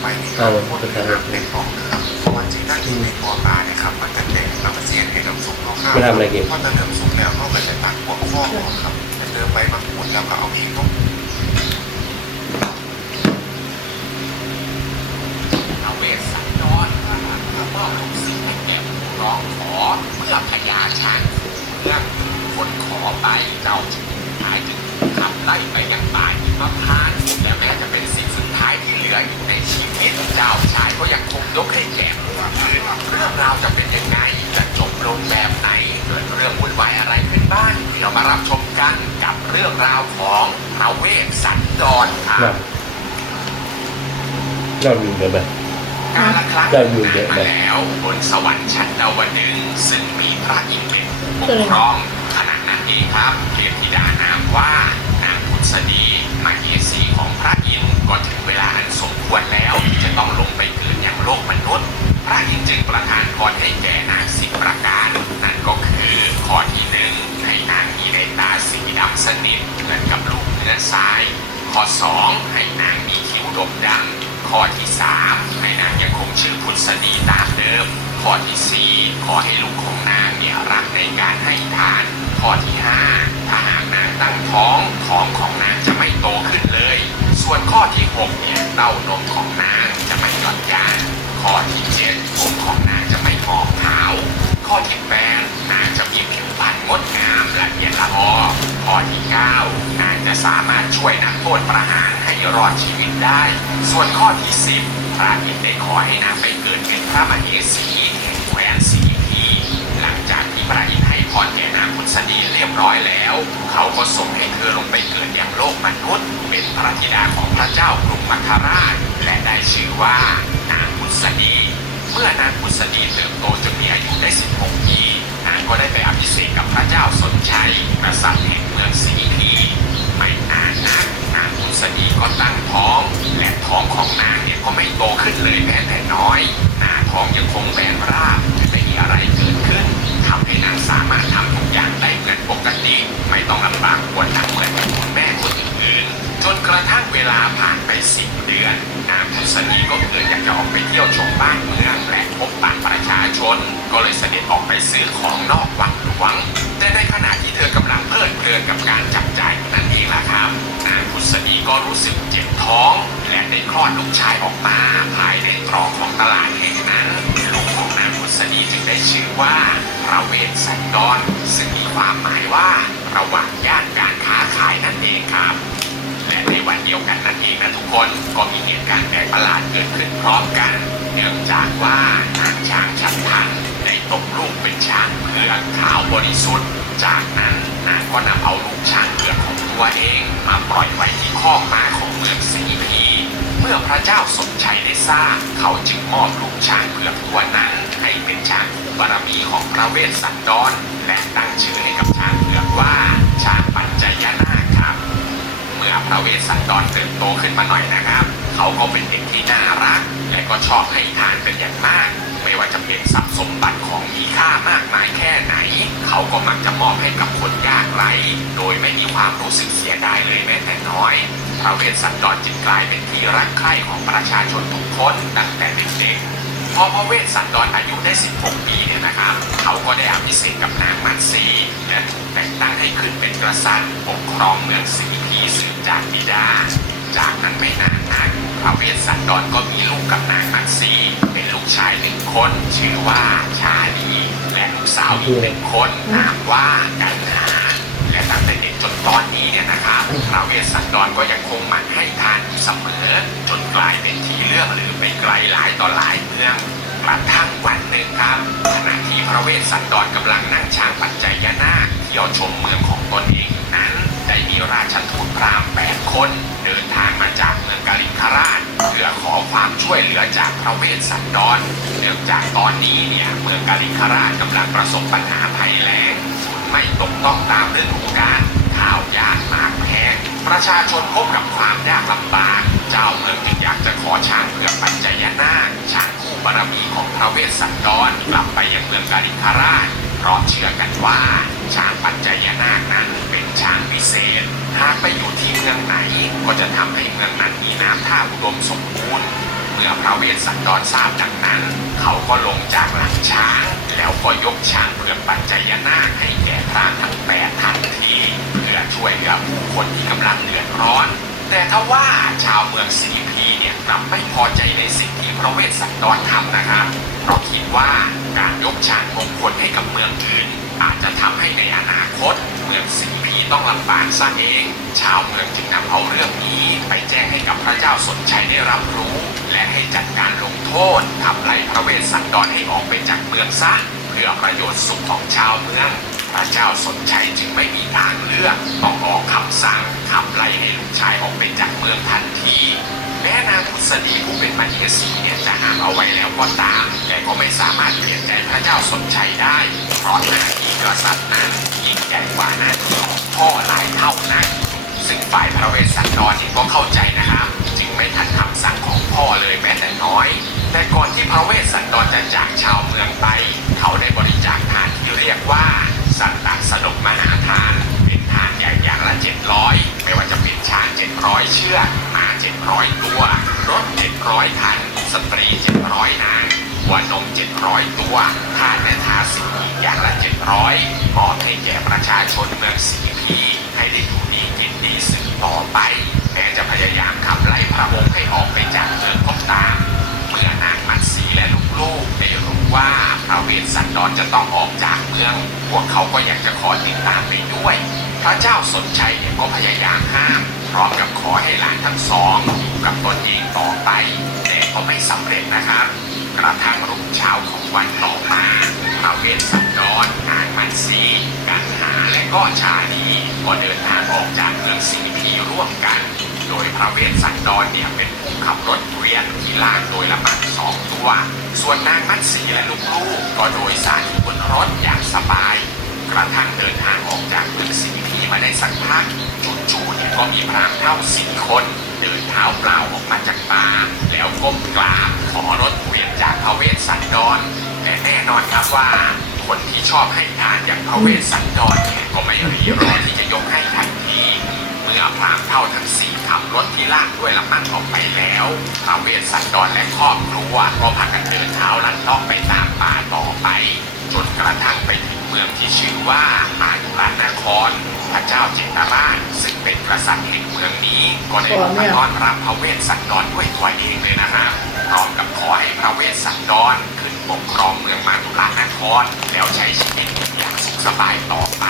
ไปนี่เอาพวกเป็นเรืการอเป็นของนะครับวันจริงนั่งอยู่ในตัวปลาเนี่ยครับมันจะแดงแล้วก็เสียงให้น้ำซุปเข้าข้าวไม่ทำอะไรกินพอจะเริ่มสุกแล้วก็ไปใส่ตักหัวข้อออกครับไปเติมใบมะกรูดแล้วก็เอาเองต้องเอาเวสสันดรพระราชมอบลูกศิษย์ให้แก่ผู้ร้องขอเมื่อพญาช้างขู่เรื่องคนขอไปเจ้า ท้ายที่เหลืออยู่ในชีวิตเจ้าชายก็ยังคงยกให้แก่ผู้อื่นเรื่องราวจะเป็นยังไงจะจบลงแบบไหนเกิดเรื่องวุ่นวายอะไรขึ้นบ้างเรามารับชมกันกับเรื่องราวของพระเวสสันดรครัน่ะบเราอยู่เดี๋ยวแบบการละครั้งเจ้าอยู่เยอะมาไหมแล้วบนสวรรค์ชั้นดาวดึงส์ซึ่งมีพระอินทร์เป็นผู้ปกครองขณะนั้นเองครับเทพธิดานามว่า จะไม่โตขึ้นเลย ส่วนข้อที่หกเนี่ยเต้านมของนางจะไม่หย่อนยานข้อที่เจ็ดผมของนางจะไม่หอกขาว ข้อที่แปดนางจะมีผิวพรรณงดงามละเอียดละออข้อที่เก้านางจะสามารถช่วยนักโทษประหารให้รอดชีวิตได้ ส่วนข้อที่สิบพระอินทร์ได้ขอให้นางไปเกิดเป็นพระมเหสีแห่งแคว้นสีพีหลังจากที่พระอินทร์ พรแก่นางพุทธดีเรียบร้อยแล้ว เขาก็ส่งให้เธอลงไปเกิดอย่างโลกมนุษย์ เป็นพระธิดาของพระเจ้ากรุงมัคคาราช และได้ชื่อว่านางพุทธดีเมื่อนางพุทธดีเติบโตจนมีอายุได้ 16 ปีนางก็ได้ไปอภิเษกกับพระเจ้าสนชัยกษัตริย์แห่งเมืองสีพีไม่นานนักนางพุทธดีก็ตั้งท้อง และท้องของนางเนี่ยก็ไม่โตขึ้นเลยแม้แต่น้อย หน้าท้องยังคงแบนราบไม่มีอะไรเกิดขึ้น สามารถทำทุกอย่างได้เหมือนปกติ ไม่ต้องลำบากปวดหนักเหมือนคุณแม่คนอื่นจนกระทั่งเวลาผ่านไปสิบเดือนนางพุทธีก็เกิดอยากจะออกไปเที่ยวชมบ้านเมืองและพบปะประชาชน ก็เลยเสด็จออกไปซื้อของนอกวังหลวง แต่ในขณะที่เธอกำลังเพลิดเพลินกับการจับจ่ายนั่นเองล่ะครับนางพุทธีก็รู้สึกเจ็บท้อง และได้คลอดลูกชายออกมาภายในตรอกของตลาดแห่งนั้น ดีจึงได้ชื่อว่าระเวสสันดรซึ่งมีความหมายว่าระหว่างย่านการค้าขายนั่นเองครับ และในวันเดียวกันนั่นเองนะทุกคนก็มีเหตุการณ์แปลกประหลาดเกิดขึ้นพร้อมกัน เนื่องจากว่านางช้างฉันทันได้ตกลูกเป็นช้างเผือกขาวบริสุทธิ์ จากนั้นนางก็นำเอาลูกช้างเผือกของตัวเองมาปล่อยไว้ที่คอกม้าของเมืองสีพีเมื่อพระเจ้าสมชัยได้ทราบเขาจึงมอบลูกช้างเผือกตัวนั้น ให้เป็นช้างคู่บารมีของพระเวสสันดร และตั้งชื่อให้กับช้างเผือกว่าช้างปัญจยนาคครับ เมื่อพระเวสสันดรเติบโตขึ้นมาหน่อยนะครับ เขาก็เป็นเด็กที่น่ารัก และก็ชอบให้ทานเป็นอย่างมาก ไม่ว่าจะเป็นทรัพย์สมบัติของมีค่ามากมายแค่ไหน เขาก็มักจะมอบให้กับคนยากไร้โดยไม่มีความรู้สึกเสียดายเลยแม้แต่น้อยพระเวสสันดรจึงกลายเป็นที่รักใคร่ของประชาชนทุกคนตั้งแต่เด็กๆ พอพระเวสสันดรอายุได้ 16 ปีเนี่ยนะครับ เขาก็ได้อภิเษกกับนางมัตสีและถูกแต่งตั้งให้ขึ้นเป็นกษัตริย์ปกครองเมืองสีพีสืบจากบิดา จากนั้นไม่นานนักพระเวสสันดรก็มีลูกกับนางมัตสีเป็นลูกชายหนึ่งคนชื่อว่าชาลีและลูกสาวอีกหนึ่งคนนามว่ากันหา จนตอนนี้เนี่ยนะครับพระเวสสันดรก็ยังคงหมั่นให้ทานอยู่เสมอ จนกลายเป็นที่เรื่องหรือไปไกลหลายต่อหลายเมืองกระทั่งวันหนึ่งครับขณะที่พระเวสสันดรกำลังนั่งช้างปัจจัยนาคเที่ยวชมเมืองของตนเองอยู่นั้น ได้มีราชทูตพราหมณ์แปดคนเดินทางมาจากเมืองกาลิงคราชเพื่อขอความช่วยเหลือจากพระเวสสันดรเนื่องจากตอนนี้เนี่ยเมืองกาลิงคราชกำลังประสบปัญหาภัยแล้งฝนไม่ตกต้องตามฤดูกาล ข้าวยากหมากแพงประชาชนพบกับความยากลำบาก เจ้าเมืองจึงอยากจะขอช้างเผือกปัญจยนาช้างคู่บารมีของพระเวสสันดรกลับไปยังเมืองกาลิงคราชเพราะเชื่อกันว่า ช้างปัญจยนาคนั้นเป็นช้างวิเศษ หากไปอยู่ที่เมืองไหนก็จะทำให้เมืองนั้นมีน้ำท่าอุดมสมบูรณ์ เมื่อพระเวสสันดรทราบดังนั้น เขาก็ลงจากหลังช้าง แล้วก็ยกช้างเพื่อปัจจยนาคให้แก่พระทั้งแปดทันที ช่วยเหลือผู้คนที่กำลังเดือดร้อน แต่ถ้าว่าชาวเมืองสีพีเนี่ยกลับไม่พอใจในสิ่งที่พระเวสสันดรทำนะครับเพราะคิดว่าการยกชางมงคลให้กับเมืองอื่น อาจจะทำให้ในอนาคตเมืองสีพีต้องลำบากซะเอง ชาวเมืองจึงนำเอาเรื่องนี้ไปแจ้งให้กับพระเจ้าสนชัยได้รับรู้ และให้จัดการลงโทษขับไล่พระเวสสันดรให้ออกไปจากเมืองซะเพื่อประโยชน์สุขของชาวเมือง พระเจ้าสนชัยจึงไม่มีทางเลือกต้องออกคำสั่งขับไล่ให้ลูกชายออกไปจากเมืองทันที แม้นางพุทธดีผู้เป็นมเหสีเนี่ยจะห้ามเอาไว้แล้วก็ตาม แต่ก็ไม่สามารถเปลี่ยนใจพระเจ้าสนชัยได้ เพราะหน้าที่กษัตริย์นั้นยิ่งใหญ่กว่าหน้าที่ของพ่อหลายเท่านั้นซึ่งฝ่ายพระเวสสันดรนี่ก็เข้าใจนะครับจึงไม่ทันคำสั่งของพ่อเลยแม้แต่น้อย แต่ก่อนที่พระเวสสันดรจะจากชาวเมืองไป เขาได้บริจาคทานที่เรียกว่า สันตสนกมหาทาน เป็นทานใหญ่อย่างละเจ็ดร้อยไม่ว่าจะเป็นช้างเจ็ดร้อยเชือกม้าเจ็ดร้อยตัว รถเจ็ดร้อยคัน สตรีเจ็ดร้อยนางวัวนมเจ็ดร้อยตัวทานและทาสีอีอย่างละเจ็ดร้อยมอบให้แก่ประชาชนเมืองสีพีให้ได้อยู่ดีกินดีสืบต่อไป แม้จะพยายามขับไล่พระองค์ให้ออกไปจากเมืองก็ตาม เมื่อนางมัตสีและลูกๆได้รู้ว่าพระเวสสัน ดรจะต้องออกจากเมือง พวกเขาก็อยากจะขอติดตามไปด้วย พระเจ้าสนชัยเนี่ยก็พยายามห้าม พร้อมกับขอให้หลานทั้งสองอยู่กับตนเองต่อไป แต่ก็ไม่สำเร็จนะครับ กระทั่งรุ่งเช้าของวันต่อมาพระเวสสันดรนางมัตสีกันหาและก็ชาดีก็เดินทางออกจากเมืองสีพีร่วมกัน โดยพระเวสสันดรเนี่ยเป็นผู้ขับรถเกวียนที่ลากโดยละมัดสองตัว ส่วนนางมัตสีและลูกๆก็โดยสารบนรถอย่างสบายกระทั่งเดินทางออกจากเมืองสีพีมาได้สักพักจู่ๆเนี่ยก็มีพรามเท่าสี่คนเดินเท้าเปล่าออกมาจากป่าแล้วก้มกราบขอรถเกวียนจากพระเวสสันดรและแน่นอนครับว่า คนที่ชอบให้ทานอย่างพระเวสสันดรเนี่ยก็ไม่รีรอที่จะยกให้ทันที เมื่อพรามเท่าทั้งสี่ ขับรถที่ลากด้วยลำมันออกไปแล้วพระเวสสันดรและครอบครัวก็พากันเดินเท้าลัดเลาะไปตามป่าต่อไปจนกระทั่งไปถึงเมืองที่ชื่อว่าอายุรานคร พระเจ้าเจตราชซึ่งเป็นกษัตริย์แห่งเมืองนี้ ก็ได้มาต้อนรับพระเวสสันดรด้วยตัวเองเลยนะครับพร้อมกับขอให้พระเวสสันดรขึ้นปกครองเมืองมาตุลานคร แล้วใช้ชีวิต สบายต่อไป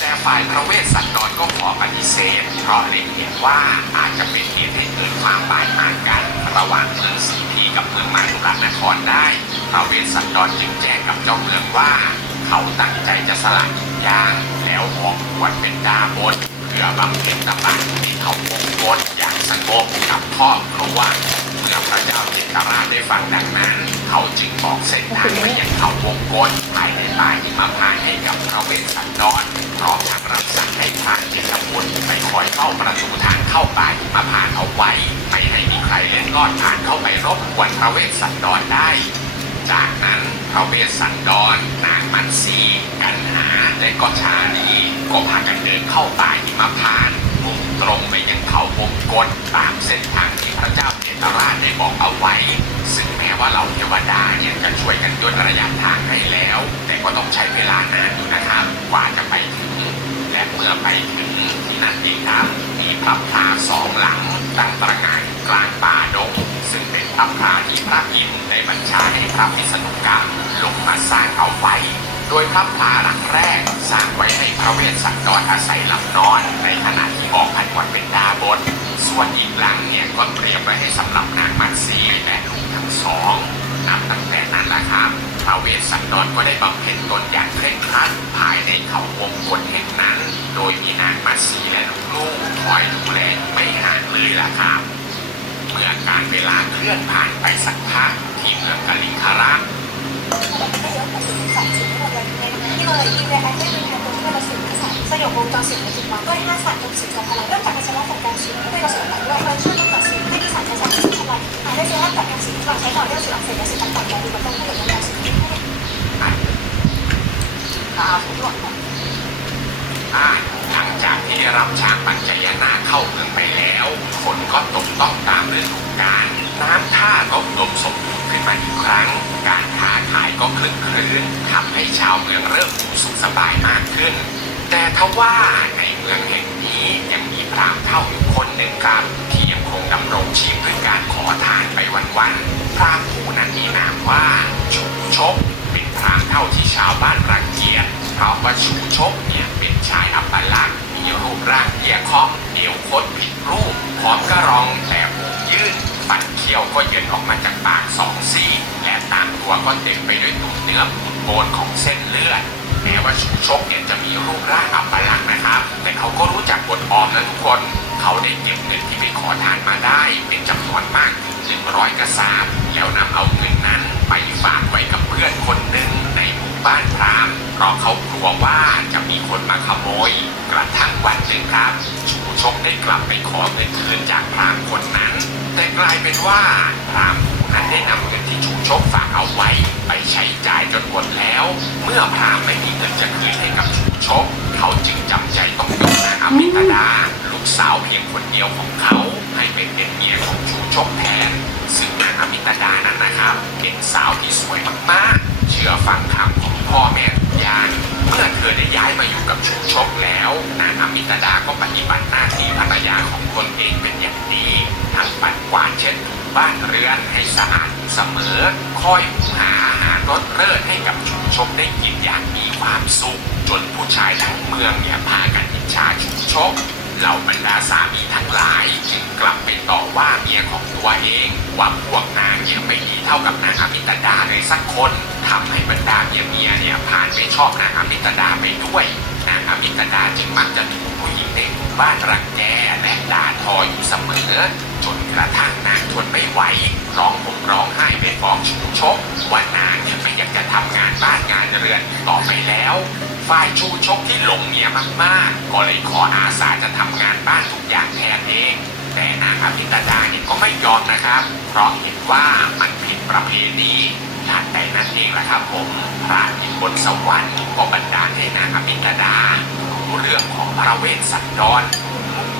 แต่ฝ่ายพระเวสสันดรก็ขอปฏิเสธ เพราะเล็งเห็นว่าอาจจะเป็นเหตุให้เกิดความบาดหมางกัน ระหว่างเมืองสีพีกับเมืองมาตุลานครได้ พระเวสสันดรจึงแจ้งกับเจ้าเมืองว่า เขาตั้งใจจะสละทุกยาง แล้วออกบวชเป็นดาบทเพื่อบำเพ็ญตบะที่เขาวงกฏอย่างสงบกับครอบครัว เมื่อพระเจ้าเจตราชได้ฟังดังนั้น เขาจึงบอกเส้นทางไปยังเขาวงกฏภายในป่าหิมพานต์ให้กับพระเวสสันดรพร้อมทั้งรับสั่งให้พระเจตพุทธไปคอยเฝ้าประตูทางเข้าป่าหิมพานต์เอาไว้ ไม่ให้มีใครเล่นลอดผ่านเข้าไปรบกวนพระเวสสันดรได้ จากนั้นพระเวสสันดรนางมันสีกันหาและก็ชาลีก็พากันเดินเข้าป่าหิมพานต์ ตรงไปยังเขาวงกฏตามเส้นทางที่พระเจ้าเจตราชได้บอกเอาไว้ ซึ่งแม้ว่าเหล่าเทวดาเนี่ยจะช่วยกันย่นระยะทางให้แล้ว แต่ก็ต้องใช้เวลานานอยู่นะครับ กว่าจะไปถึง และเมื่อไปถึงที่นั่นเองครับมีพระพลาสองหลังตั้งตระหง่านอยู่กลางป่าดงซึ่งเป็นพระพลาที่พระอินทร์ได้บัญชาให้พระพิษณุกรรมลงมาสร้างเอาไว้ โดยพระพลาหลังแรกสร้างไว้ให้พระเวสสันดรอาศัยหลับนอนในขณะที่ออกพันวันเป็นดาบท ส่วนอีกหลังเนี่ยก็เตรียมไว้ให้สำหรับนางมัตสีและลูกทั้งสองนับตั้งแต่นั้นแหละครับพระเวสสันดรก็ได้บำเพ็ญตนอย่างเคร่งครัดภายในเขาวงกฏแห่งนั้น โดยมีนางมัตสีและลูกๆคอยดูแลไม่ห่างเลยล่ะครับเมื่อการเวลาเคลื่อนผ่านไปสักพักที่เมืองกาลิงคาระ เลยอีเวนต์ไอเทมเป็นการตัวที่เราสื่อสารสยบวงจรสิ่งในจุดวางด้วย5สัตว์กับสิ่งกับพลังเริ่มจากการใช้จัดการสิ่งที่เราสื่อสารด้วยเราช่วยกันตัดสิ่งที่มีสารใช้สารที่ทำลายหาได้ใช้จัดการสิ่งที่เราใช้ต่อเรื่องสื่อเสร็จและสิ่งต่างๆเราดูมันต้องพูดถึงการสิ่งที่อ่าหลังจากที่รับช้างปัญจยนาเข้าเมืองไปแล้วฝนก็ตกต้องตามฤดูกาลน้ำท่าก็อุดมสมบูรณ์ขึ้นมาอีกครั้ง การค้า ก็คลึกครื้นทำให้ชาวเมืองเริ่มอยู่สุขสบายมากขึ้น แต่ทว่าในเมืองแห่งนี้ยังมีพรามเท่าอยู่คนหนึ่งครับ ที่ยังคงดำรงชีพด้วยการขอทานไปวันๆพรามผู้นั้นมีนามว่าชูชกเป็นพรามเท่าที่ชาวบ้านรังเกียจเพราะว่าชูชกเนี่ยเป็นชายอัปลักษณ์มีรูปร่างเตี้ยคอมเหนียวคดผิดรูปพร้อมกระรองแต่หูยื่นฟันเคี้ยวก็เยินออกมาจากปากสองซี่ ตามตัวก็เต็มไปด้วยตุ่มเนื้อปูนโปนของเส้นเลือด แม้ว่าชูชกเนี่ยจะมีรูปร่างอัปลักษณ์นะครับ แต่เขาก็รู้จักอดออมนะทุกคน เขาได้เก็บเงินที่ไปขอทานมาได้ เป็นจำนวนมากถึงหนึ่งร้อยกระสาบแล้วนำเอาเงินนั้นไปฝากไว้กับเพื่อนคนหนึ่งในหมู่บ้านพราหมณ์เพราะเขากลัวว่าจะมีคนมาขโมย กระทั่งวันหนึ่งครับ ชูชกได้กลับไปขอเงินคืนจากพราหมณ์คนนั้น แต่กลายเป็นว่าพราม ผู้นั้นได้นำเงินที่ชูชกฝากเอาไว้ ไปใช้จ่ายจนหมดแล้ว เมื่อพามไม่มีเงินจะคืนให้กับชูชก เขาจึงจำใจต้องยกนางอมิตดา ลูกสาวเพียงคนเดียวของเขา ให้เป็นเป็นเมียของชูชกแทน ซึ่งนางอมิตดานั้นนะครับ เป็นสาวที่สวยมากๆ เชื่อฟังคำของพ่อแม่ยางเมื่อเธอได้ย้ายมาอยู่กับชูชกแล้วนางอมิตดาก็ปฏิบัติหน้าที่ภรรยาของตนเองเป็นอย่างดีทั้งปัดกวาดเช็ดถู บ้านเรือนให้สะอาดเสมอ ค่อยหุงหาอาหารรสเลิศให้กับชูชกได้กินอย่างมีความสุข จนผู้ชายทั้งเมืองเนี่ยพากันอิจฉาชูชกเหล่าบรรดาสามีทั้งหลายจึงกลับไปต่อว่าเมียของตัวเอง ว่าพวกนางยังไม่ดีเท่ากับนางอมิตดาเลยสักคนทำให้บรรดาเมียเมียเนี่ยผ่านไม่ชอบนางอมิตดาไปด้วยนางอมิตดาจึงมักจะถูกผู้หญิงในหมู่บ้านรังแกและด่าทออยู่เสมอ จนกระทั่งนางทนไม่ไหวร้องห่มร้องไห้ไปฟ้องชูชกว่านางเนี่ยไม่อยากจะทำงานบ้านงานเรือนต่อไปแล้ว ฝ่ายชูชกที่หลงเมียมากๆ ก็เลยขออาสาจะทำงานบ้านทุกอย่างแทนเอง แต่นางอภิตดาเนี่ยก็ไม่ยอมนะครับ เพราะเห็นว่ามันผิดประเพณีทันใดนั้นเองแหละครับผมพระอินทร์บนสวรรค์ก็บันดาลให้นางอภิตดารู้เรื่องของพระเวสสันดร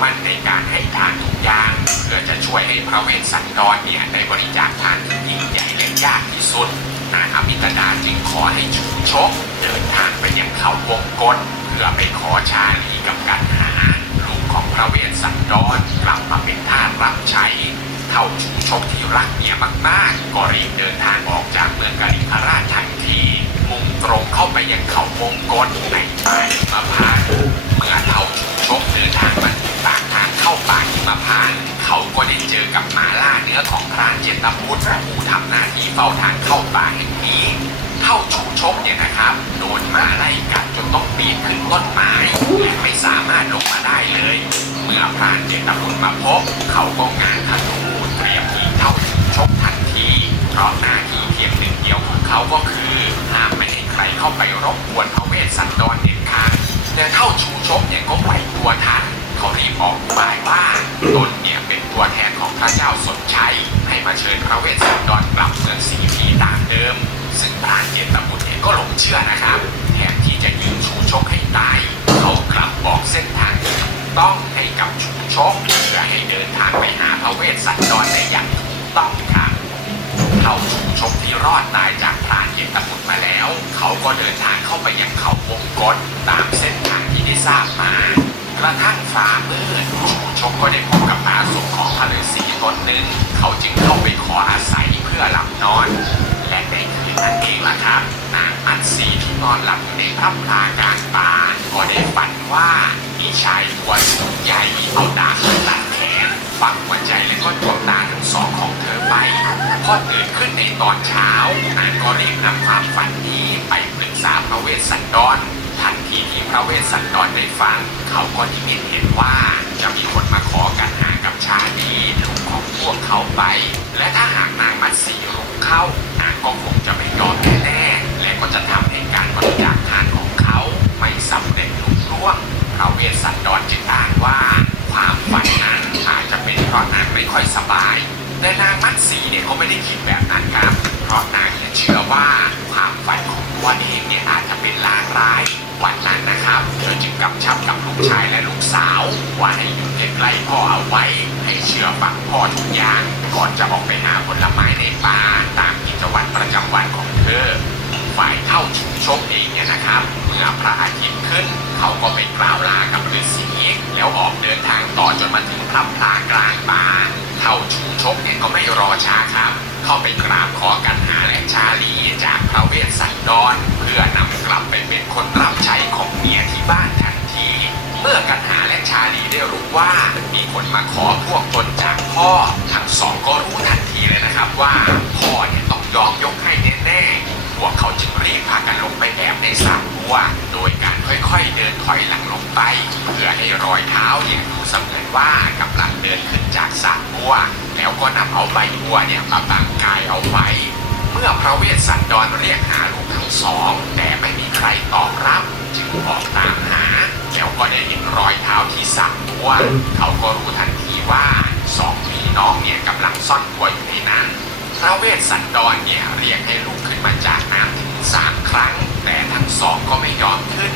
มั่นในการให้ทานทุกอย่างเพื่อจะช่วยให้พระเวสสันดรเนี่ยได้บริจาคทานที่ยิ่งใหญ่และยากที่สุด นางอมิตดาจึงขอให้ชูชก เดินทางไปยังเขาวงกฏเพื่อไปขอชาลีกับกันหาลูกของพระเวสสันดรกลับมาเป็นทาสรับใช้เท่าชูชกที่รักเมียมากๆ ก็รีบเดินทางออกจากเมืองกาลิคราชทันที มุ่งตรงเข้าไปยังเขาวงกฏในป่าหิมพา เมื่อเท่าชูชกเดินทางมาถึงปากทางเข้าป่าหิมพานต์เขาก็ได้เจอกับหมาล่าเนื้อของพรานเจตพุทธผู้ทำหน้าที่เฝ้าทางเข้าป่าแห่งนี้เท่าชูชกเนี่ยนะครับโดนหมาไล่กัดจนต้องปีนขึ้นต้นไม้และไม่สามารถลงมาได้เลย เมื่อพรานเจตพุทธมาพบ เขาก็งานธนูเตรียมยิงเท่าชูชกทันทีเพราะหน้าที่เพียงหนึ่งเดียวของเขาก็คือห้ามไม่ให้ใครเข้าไปรบกวนพระเวสสันดร เด็ดขาดแต่เท่าชูชกเนี่ยก็ไหวตัวทันเขารีบออกอุบายว่าตนเนี่ยเป็นตัวแทนของพระเจ้าสนชัย ให้มาเชิญพระเวสสันดรกลับเมืองสีพีตามเดิม ซึ่งพรานเจตบุตรเองก็หลงเชื่อนะครับแทนที่จะยิงชูชกให้ตายเขากลับบอกเส้นทางที่ถูกต้องให้กับชูชกเพื่อให้เดินทางไปหาพระเวสสันดรได้อย่างถูกต้องครับเท่าชูชกที่รอดตายจากพรานเจตบุตรมาแล้ว เขาก็เดินทางเข้าไปยังเขาวงกฏตามเส้น ทางที่ได้ทราบมากระทั่งฟ้ามืดชูชกก็ได้พบกับอาสมของพระฤาษีตนหนึ่งเขาจึงเข้าไปขออาศัยเพื่อหลับนอน และในคืนนั้นเองล่ะครับนางอัศีที่นอนหลับอยู่ในพระพลากลางป่าก็ได้ฝันว่ามีชายตัวสูงใหญ่เอาดาบมาตัดแขนฝังหัวใจและก็ดวงตาทั้งสองของเธอไปพอตื่นขึ้นในตอนเช้านางก็รีบนำความฝันนี้ไปปรึกษาพระเวสสันดร ทันทีที่พระเวสสันดรได้ฟัง เขาก็นิมิตเห็นว่าจะมีคนมาขอกันหากับชาลีลูกของพวกเขาไป และถ้าหากนางมัดสีรุกเข้านางก็คงจะไม่ยอมแน่ๆและก็จะทำให้การบริจาคทานของเขาไม่สำเร็จลุล่วงพระเวสสันดรจึงอ้างว่า ความฝันนั้นอาจจะเป็นเพราะนางไม่ค่อยสบายแต่นางมัดสีเนี่ยเขาไม่ได้คิดแบบนั้นครับ เพราะนางเนี่ยเชื่อว่าความฝันของตัวเองเนี่ยอาจจะเป็นลางร้าย วันนั้นนะครับเธอจึงกำชับกับลูกชายและลูกสาว ว่าให้อยู่ใกล้พ่อเอาไว้ ให้เชื่อฟังพ่อทุกอย่างก่อนจะออกไปหาผลไม้ในป่าตามกิจวัตรประจำวันของเธอ ฝ่ายเท่าชูชกเองเนี่ยนะครับ เมื่อพระอาทิตย์ขึ้น เขาก็ไปกล่าวลากับฤาษีแล้วออกเดินทางต่อจนมาถึงพลับพลากลางป่า เท่าชูชกเนี่ยก็ไม่รอช้าครับ เข้าไปกราบขอกันหาและชาลีจากพระเวสสันดรเพื่อนำกลับไปเป็นคนรับใช้ของเมียที่บ้านทันที เมื่อกันหาและชาลีได้รู้ว่ามีคนมาขอพวกตนจากพ่อ ทั้งสองก็รู้ทันทีเลยนะครับว่าพ่อเนี่ยต้องยอมยกให้แน่ๆพวกเขาจึงรีบพากันลงไปแอบในสระบัว โดยการค่อย ถอยหลังลงไปเพื่อให้รอยเท้าเนี่ยดูเสมือนว่ากำลังเดินขึ้นจากสระบัว แล้วก็นำเอาใบบัวเนี่ยมาบังกายเอาไว้ เมื่อพระเวสสันดรเรียกหาลูกทั้งสอง แต่ไม่มีใครตอบรับจึงออกตามหา แล้วก็ได้เห็นรอยเท้าที่สระบัว เขาก็รู้ทันทีว่าสองพี่น้องเนี่ยกำลังซ่อนตัวอยู่ในนั้นพระเวสสันดรเนี่ยเรียกให้ลุกขึ้นมาจากน้ำถึงสามครั้ง แต่ทั้งสองก็ไม่ยอมขึ้น